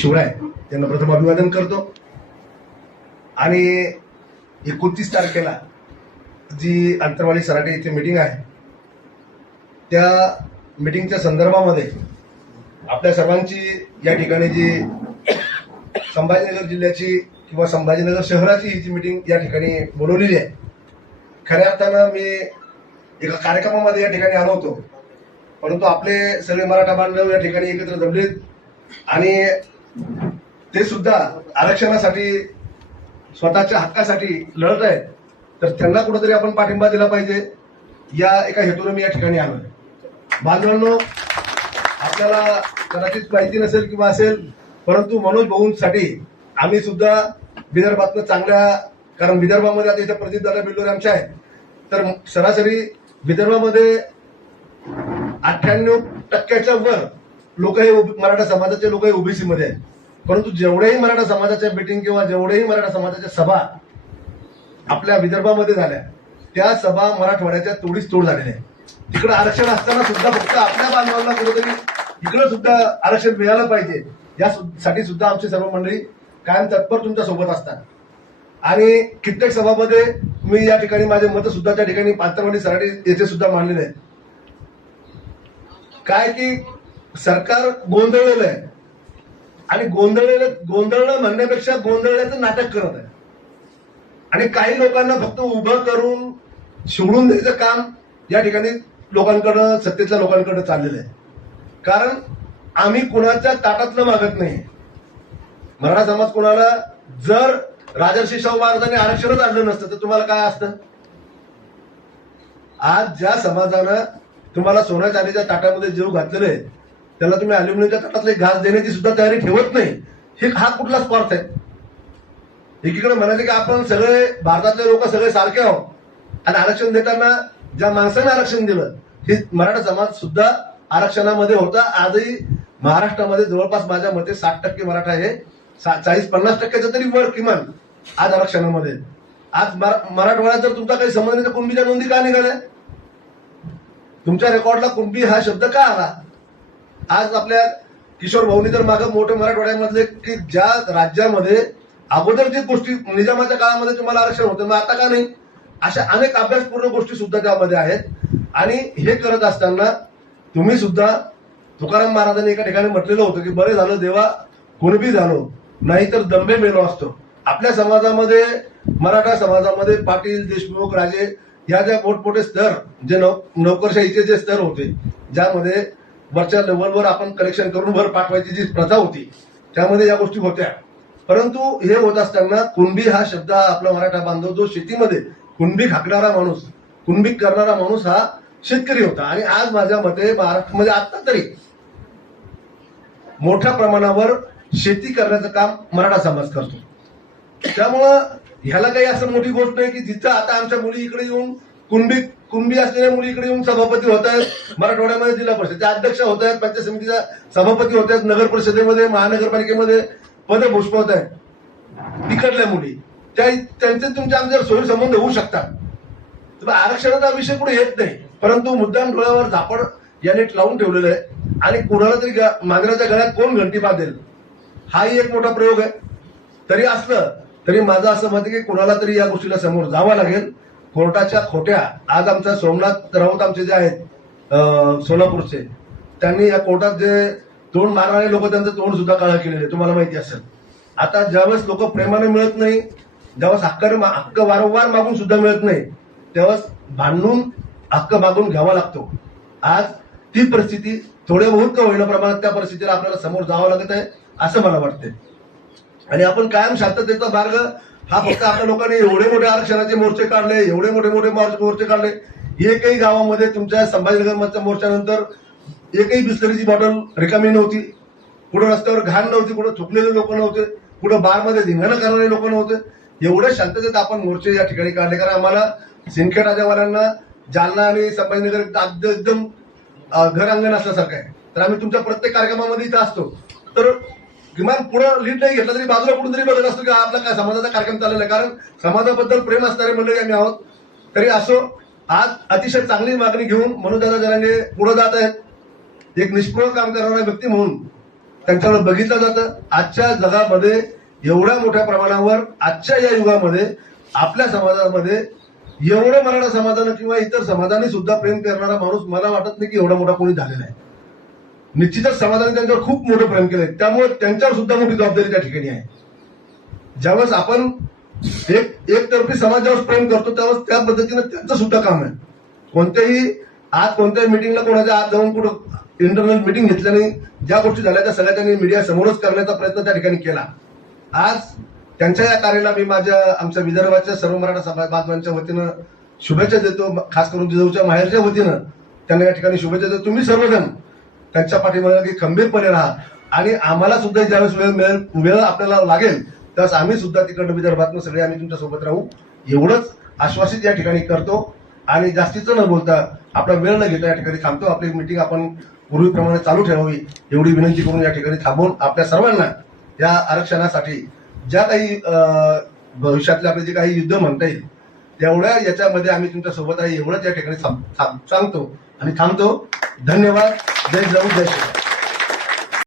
शिवराय त्यांना प्रथम अभिवादन करतो आणि एकोणतीस तारखेला जी अंतरवाली सराटे इथे मीटिंग आहे त्या मीटिंगच्या संदर्भामध्ये आपल्या सर्वांची या ठिकाणी जी संभाजीनगर जिल्ह्याची किंवा संभाजीनगर शहराची ही मीटिंग या ठिकाणी बोलवलेली आहे खऱ्या अर्थानं मी एका कार्यक्रमामध्ये या ठिकाणी आलो होतो परंतु आपले सगळे मराठा बांधव या ठिकाणी एकत्र जमलेत आणि ते सुद्धा आरक्षणासाठी स्वतःच्या हक्कासाठी लढत आहेत तर त्यांना कुठेतरी आपण पाठिंबा दिला पाहिजे या एका हेतूने मी या ठिकाणी आलोय बांधवांनो आपल्याला कदाचित माहिती नसेल किंवा असेल परंतु मनोज भाऊंसाठी आम्ही सुद्धा विदर्भात चांगल्या कारण विदर्भामध्ये आता इथे प्रदीप दादा बिल्लोरे आमच्या आहेत तर सरासरी विदर्भामध्ये अठ्ठ्याण्णव टक्क्याच्या वर लोक हे मराठा समाजाचे लोक हे ओबीसी मध्ये आहेत परंतु जेवढेही मराठा समाजाच्या मिटिंग किंवा जेवढेही मराठा समाजाच्या सभा आपल्या विदर्भामध्ये झाल्या त्या सभा मराठवाड्याच्या तोडीस तोड झालेल्या आहेत तिकडे आरक्षण असताना सुद्धा फक्त आपल्या बांधवांना कुठेतरी इकडे सुद्धा आरक्षण मिळालं पाहिजे यासाठी सुद्धा आमची सर्व मंडळी कायम तत्पर तुमच्या सोबत असतात आणि कित्येक सभामध्ये मी या ठिकाणी माझे मत सुद्धा त्या ठिकाणी पात्रवाणी सराठी येथे सुद्धा मांडलेले आहेत काय की सरकार गोंधळलेलं आहे आणि गोंधळलेलं गोंधळलं म्हणण्यापेक्षा गोंधळल्याचं नाटक करत आहे आणि काही लोकांना फक्त उभं करून शिवडून द्यायचं काम या ठिकाणी लोकांकडं सत्तेच्या लोकांकडं चाललेलं आहे कारण आम्ही कुणाच्या ताटातलं मागत नाही मराठा समाज कोणाला जर राजर्षी शाहू महाराजांनी आरक्षणच आणलं नसतं तर तुम्हाला काय असतं आज ज्या समाजानं तुम्हाला सोन्या चांदीच्या ताटामध्ये जीव घातलेले आहे त्याला तुम्ही अल्युमिनियमच्या ताटातले घास देण्याची सुद्धा तयारी ठेवत नाही हे हा कुठला स्वार्थ आहे एकीकडे म्हणायचं की आपण सगळे भारतातले लोक सगळे सारखे आहोत आणि आरक्षण देताना ज्या माणसाने आरक्षण दिलं हे मराठा समाज सुद्धा आरक्षणामध्ये होता आजही महाराष्ट्रामध्ये जवळपास माझ्या मते साठ टक्के मराठा हे चाळीस पन्नास टक्क्याचं तरी वर किमान आज आरक्षणामध्ये आज मराठवाड्यात जर तुमचा काही संबंध नाही तर कुणबीच्या नोंदी का निघाल्या तुमच्या रेकॉर्डला कुणबी हा शब्द का आला आज आपल्या किशोर भाऊनी तर मागं मोठं मराठवाड्यामधले की ज्या राज्यामध्ये अगोदर जी गोष्टी निजामाच्या काळामध्ये तुम्हाला आरक्षण होतं मग आता का नाही अशा अनेक अभ्यासपूर्ण गोष्टी सुद्धा त्यामध्ये आहेत आणि हे करत असताना तुम्ही सुद्धा तुकाराम महाराजांनी एका ठिकाणी म्हटलेलं होतं की बरे झालं देवा कुणबी झालो नाहीतर दंबे मेलो असतो आपल्या समाजामध्ये मराठा समाजामध्ये पाटील देशमुख राजे या ज्या मोठमोठे स्तर जे नोकरशाहीचे जे स्तर होते ज्यामध्ये वरच्या लेवलवर आपण कलेक्शन करून भर पाठवायची जी प्रथा होती त्यामध्ये या गोष्टी होत्या परंतु हे होत असताना कुणबी हा शब्द आपला मराठा बांधव जो शेतीमध्ये कुणबी खाकणारा माणूस कुणबी करणारा माणूस हा शेतकरी होता आणि आज माझ्या मते महाराष्ट्रामध्ये म्हणजे आता तरी मोठ्या प्रमाणावर शेती करण्याचं काम मराठा समाज करतो त्यामुळं ह्याला काही असं मोठी गोष्ट नाही की जिथं आता आमच्या मुली इकडे येऊन कुंभी कुंभी असलेल्या मुली इकडे येऊन सभापती होत आहेत मराठवाड्यामध्ये जिल्हा परिषदेच्या अध्यक्ष होत आहेत पंचायत समितीचा सभापती होत आहेत नगर परिषदेमध्ये महानगरपालिकेमध्ये पद होत आहेत तिकडल्या मुली त्यांचे तुमच्या आमच्यावर सोयी संबंध होऊ शकतात आरक्षणाचा विषय कुठे येत नाही परंतु मुद्दाम डोळ्यावर झापड याने लावून ठेवलेलं आहे आणि कुणाला तरी मांजराच्या गळ्यात कोण घंटी बांधेल हाही एक मोठा प्रयोग आहे तरी असलं तरी माझं असं मत की कुणाला तरी या गोष्टीला समोर जावं लागेल कोर्टाच्या खोट्या आज आमचा सोमनाथ राऊत आमचे जे आहेत सोलापूरचे त्यांनी या कोर्टात जे तोंड मारणारे लोक त्यांचं तोंड सुद्धा काळा केलेले तुम्हाला माहिती असेल आता ज्यावेळेस लोक प्रेमाने मिळत नाही ज्यावेळेस हक्क हक्क वारंवार मागून सुद्धा मिळत नाही तेव्हास भांडून हक्क मागून घ्यावा लागतो आज ती परिस्थिती थोड्या बहुत का प्रमाणात त्या परिस्थितीला आपल्याला समोर जावं लागत आहे असं मला वाटते आणि आपण कायम शांततेचा मार्ग हा फक्त आपल्या लोकांनी एवढे मोठे आरक्षणाचे मोर्चे काढले एवढे मोठे मोठे मोर्चे काढले एकही गावामध्ये तुमच्या संभाजीनगरच्या मोर्चानंतर एकही बिस्लरीची बॉटल रिकामी नव्हती कुठं रस्त्यावर घाण नव्हती कुठं थुकलेले लोक नव्हते कुठं बारमध्ये धिंगाणं करणारे लोक नव्हते एवढे शांततेत आपण मोर्चे या ठिकाणी काढले कारण आम्हाला सिंदखेड राजावाल्यांना जालना आणि संभाजीनगर एकदम घर अंगण असल्यासारखं आहे तर आम्ही तुमच्या प्रत्येक कार्यक्रमामध्ये इथं असतो तर किमान पुढं लीड नाही घेतला तरी बाजूला कुठून तरी बघत असतो की आपला काय समाजाचा कार्यक्रम चाललेला आहे कारण समाजाबद्दल प्रेम असणारे मंडळी आम्ही आहोत तरी असो आज अतिशय चांगली मागणी घेऊन दादा जनांगे पुढे जात आहेत एक निष्फळ काम करणारा व्यक्ती म्हणून त्यांच्याकडे बघितलं जातं आजच्या जगामध्ये एवढ्या मोठ्या प्रमाणावर आजच्या या युगामध्ये आपल्या समाजामध्ये एवढं मराठा समाजानं किंवा इतर समाजाने सुद्धा प्रेम करणारा माणूस मला वाटत नाही की एवढा मोठा कोणी झालेला आहे निश्चितच समाजाने त्यांच्यावर खूप मोठं प्रेम केलंय त्यामुळे त्यांच्यावर सुद्धा मोठी जबाबदारी त्या ठिकाणी आहे ज्यावेळेस आपण एक एकतर्फी ज्यावेळेस प्रेम करतो त्यावेळेस त्या पद्धतीनं त्यांचं सुद्धा काम आहे कोणत्याही आज कोणत्याही मिटिंगला कोणाच्या आज जाऊन कुठं इंटरनल मिटिंग घेतल्याने ज्या गोष्टी झाल्या त्या सगळ्या त्यांनी मीडिया समोरच करण्याचा प्रयत्न त्या ठिकाणी केला आज त्यांच्या या कार्याला मी माझ्या आमच्या विदर्भाच्या सर्व मराठा समाज बांधवांच्या वतीनं शुभेच्छा देतो खास करून जिजाऊच्या माहेरच्या वतीनं त्यांना या ठिकाणी शुभेच्छा देतो तुम्ही सर्वजण त्यांच्या पाठीमागे खंबीरपणे राहा आणि आम्हाला सुद्धा ज्यावेळेस वेळ मिळेल वेळ आपल्याला लागेल त्यास आम्ही सुद्धा तिकडनं विदर्भातून सगळे आम्ही तुमच्या सोबत राहू एवढंच आश्वासित या ठिकाणी करतो आणि जास्तीचं न बोलता आपला वेळ न घेता या ठिकाणी थांबतो आपली मिटिंग आपण पूर्वीप्रमाणे चालू ठेवावी एवढी विनंती करून या ठिकाणी थांबून आपल्या सर्वांना या आरक्षणासाठी ज्या काही भविष्यातले आपले जे काही युद्ध म्हणता येईल तेवढ्या याच्यामध्ये आम्ही तुमच्या सोबत आहे एवढंच या ठिकाणी सांगतो आणि थांबतो धन्यवाद जय जाऊ जय श्री